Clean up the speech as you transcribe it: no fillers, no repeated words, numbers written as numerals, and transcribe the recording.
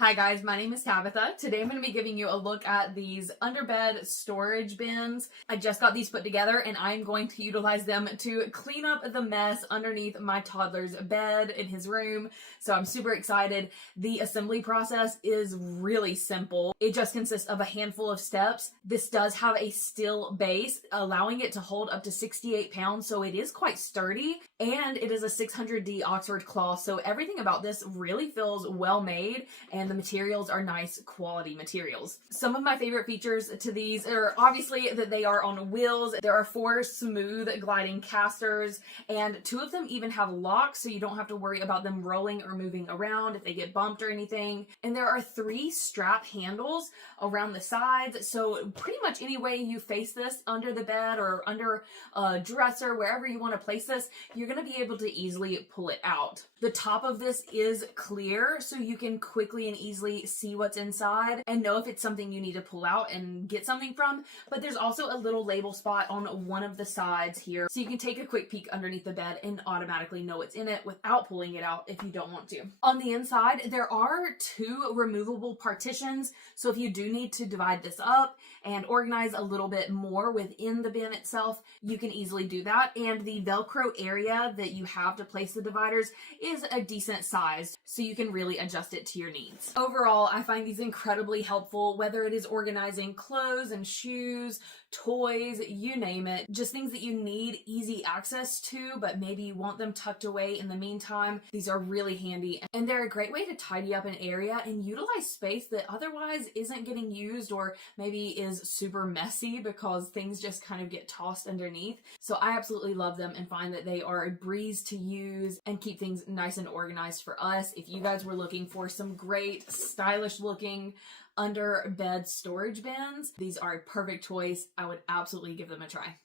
Hi guys, my name is Tabitha. Today I'm going to be giving you a look at these underbed storage bins. I just got these put together and I'm going to utilize them to clean up the mess underneath my toddler's bed in his room. So I'm super excited. The assembly process is really simple. It just consists of a handful of steps. This does have a steel base, allowing it to hold up to 68 pounds, so it is quite sturdy, and it is a 600D Oxford cloth, so everything about this really feels well made, and the materials are nice quality materials. Some of my favorite features to these are obviously that they are on wheels. There are 4 smooth gliding casters, and 2 of them even have locks, so you don't have to worry about them rolling or moving around if they get bumped or anything. And there are 3 strap handles around the sides, so pretty much any way you face this under the bed or under a dresser, wherever you want to place this, you're going to be able to easily pull it out. The top of this is clear, so you can quickly and easily see what's inside and know if it's something you need to pull out and get something from. But there's also a little label spot on one of the sides here, so you can take a quick peek underneath the bed and automatically know what's in it without pulling it out if you don't want to. On the inside, there are 2 removable partitions, so if you do need to divide this up and organize a little bit more within the bin itself, you can easily do that. And the Velcro area that you have to place the dividers is a decent size, so you can really adjust it to your needs. Overall, I find these incredibly helpful, whether it is organizing clothes and shoes, toys, you name it, just things that you need easy access to, but maybe you want them tucked away in the meantime. These are really handy, and they're a great way to tidy up an area and utilize space that otherwise isn't getting used or maybe is super messy because things just kind of get tossed underneath. So I absolutely love them and find that they are a breeze to use and keep things nice and organized for us. If you guys were looking for some great stylish looking under bed storage bins, these are a perfect choice. I would absolutely give them a try.